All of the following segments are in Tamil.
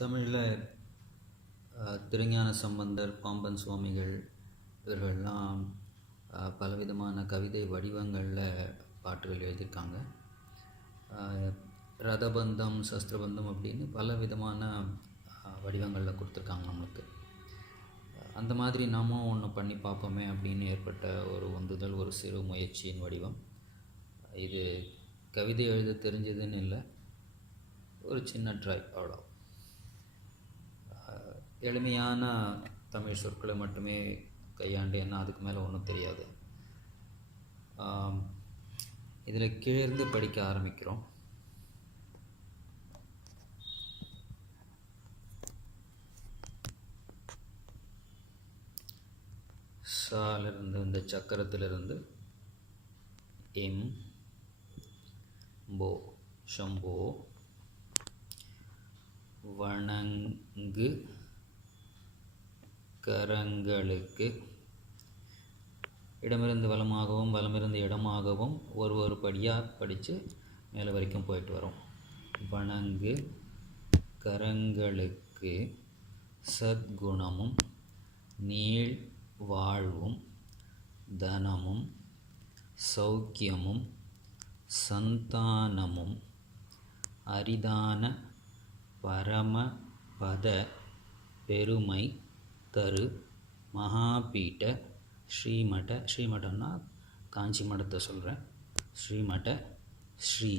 தமிழில் திருஞான சம்பந்தர், பாம்பன் சுவாமிகள் இவர்கள்லாம் பலவிதமான கவிதை வடிவங்களில் பாட்டுகள் எழுதியிருக்காங்க. ரதபந்தம், சஸ்திரபந்தம் அப்படின்னு பல விதமான வடிவங்களில் கொடுத்துருக்காங்க நம்மளுக்கு. அந்த மாதிரி நாமும் ஒன்று பண்ணி பார்ப்போமே அப்படின்னு ஏற்பட்ட ஒரு உந்துதல், ஒரு சிறு முயற்சியின் வடிவம் இது. கவிதை எழுத தெரிஞ்சதுன்னு இல்லை, ஒரு சின்ன ட்ரை அவ்வளோ. எளிமையான தமிழ் சொற்களை மட்டுமே கையாண்டேன்னா அதுக்கு மேலே ஒன்றும் தெரியாது. இதில் கீழிருந்து படிக்க ஆரம்பிக்கிறோம். சாலிருந்து, இந்த சக்கரத்திலிருந்து எம் போ ஷம்போ வணங்கு கரங்களுக்கு, இடமிருந்து வலமாகவும் வலமிருந்து இடமாகவும் ஒரு படியாக படித்து மேலே வரைக்கும் போயிட்டு வரோம். வணங்கு கரங்களுக்கு சத்குணமும் நீள் வாழ்வும் தனமும் சௌக்கியமும் சந்தானமும் அரிதான பரமபத பெருமை தரு மகாபீட்ட ஸ்ரீமட, ஸ்ரீமடம்னா காஞ்சி மடத்தை சொல்கிறேன், ஸ்ரீமட ஸ்ரீ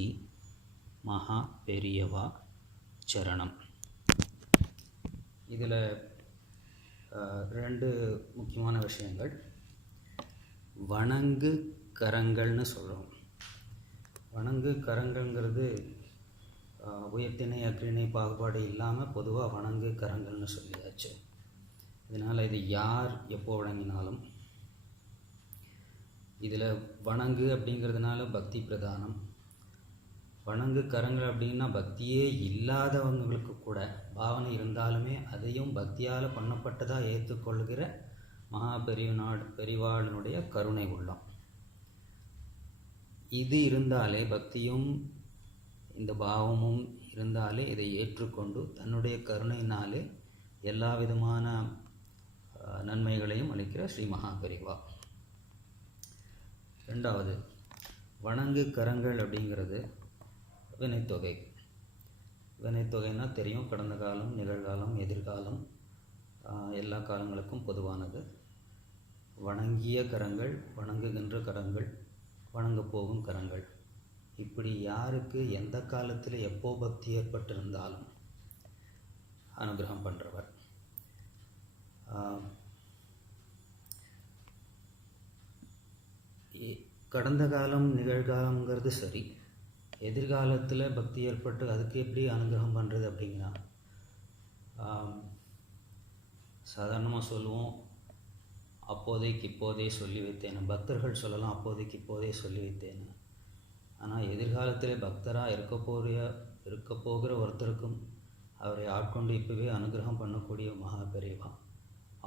மகா பெரியவா சரணம். இதில் ரெண்டு முக்கியமான விஷயங்கள். வணங்கு கரங்கள்னு சொல்கிறோம். வணங்கு கரங்கள்ங்கிறது உயர்த்திணை அக்ரிணை பாகுபாடு இல்லாமல் பொதுவாக வணங்கு கரங்கள்னு சொல்லியாச்சு. இதனால் இது யார் எப்போ வணங்கினாலும், இதில் வணங்கு அப்படிங்கிறதுனால பக்தி பிரதானம். வணங்கு கரங்கள் அப்படின்னா பக்தியே இல்லாதவங்களுக்கு கூட பாவனை இருந்தாலுமே அதையும் பக்தியால் பண்ணப்பட்டதாக ஏற்றுக்கொள்கிற மகா பெரிவாளனுடைய கருணை உள்ளம். இது இருந்தாலே, பக்தியும் இந்த பாவமும் இருந்தாலே இதை ஏற்றுக்கொண்டு தன்னுடைய கருணையினாலே எல்லா விதமான நன்மைகளையும் அளிக்கிற ஸ்ரீ மகா பெரிவா. ரெண்டாவது, வணங்கு கரங்கள் அப்படிங்கிறது வினைத்தொகை. வினைத்தொகைன்னா தெரியும், கடந்த காலம், நிகழ்காலம், எதிர்காலம், எல்லா காலங்களுக்கும் பொதுவானது. வணங்கிய கரங்கள், வணங்குகின்ற கரங்கள், வணங்க போகும் கரங்கள், இப்படி யாருக்கு எந்த காலத்தில் எப்போ பக்தி ஏற்பட்டிருந்தாலும் அனுகிரகம் பண்ணுறவர். கடந்த காலம், நிகழ்காலங்கிறது சரி, எதிர்காலத்தில் பக்தி ஏற்பட்டு அதுக்கு எப்படி அனுகிரகம் பண்ணுறது அப்படின்னா, சாதாரணமாக சொல்லுவோம், அப்போதைக்கு இப்போதே சொல்லி வைத்தேன்னு. பக்தர்கள் சொல்லலாம், அப்போதைக்கு இப்போதே சொல்லி வைத்தேன்னு. ஆனால் எதிர்காலத்தில் பக்தராக இருக்க போகிற ஒருத்தருக்கும் அவரை ஆட்கொண்டு இப்போவே அனுகிரகம் பண்ணக்கூடிய மகா பெரியவா.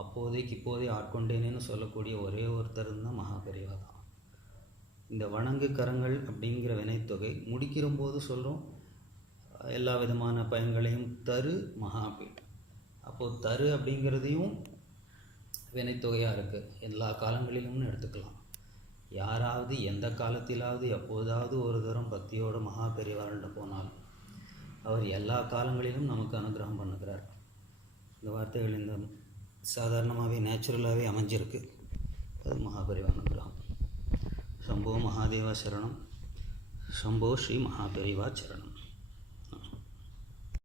அப்போதைக்கு இப்போதே ஆட்கொண்டேனேன்னு சொல்லக்கூடிய ஒரே ஒருத்தர் தான் மகா பெரியவா தான். இந்த வணங்கு கரங்கள் அப்படிங்கிற வினைத்தொகை முடிக்கிற போது சொல்கிறோம், எல்லா விதமான பயன்களையும் தரு மகாபீட். அப்போது தரு அப்படிங்கிறதையும் வினைத்தொகையாக இருக்குது, எல்லா காலங்களிலும்னு எடுத்துக்கலாம். யாராவது எந்த காலத்திலாவது எப்போதாவது ஒரு தரம் பக்தியோட மகா பெரியவாள்கிட்ட போனால் அவர் எல்லா காலங்களிலும் நமக்கு அனுகிரகம் பண்ணுகிறார். இந்த வார்த்தைகள் இந்த சாதாரணமாகவே நேச்சுரலாகவே அமைஞ்சிருக்கு. அது மகா பெரியவா அனுகிரகம். சம்போ மகாதேவா சரணம். சம்போ ஸ்ரீ மகா பெரியவா சரணம்.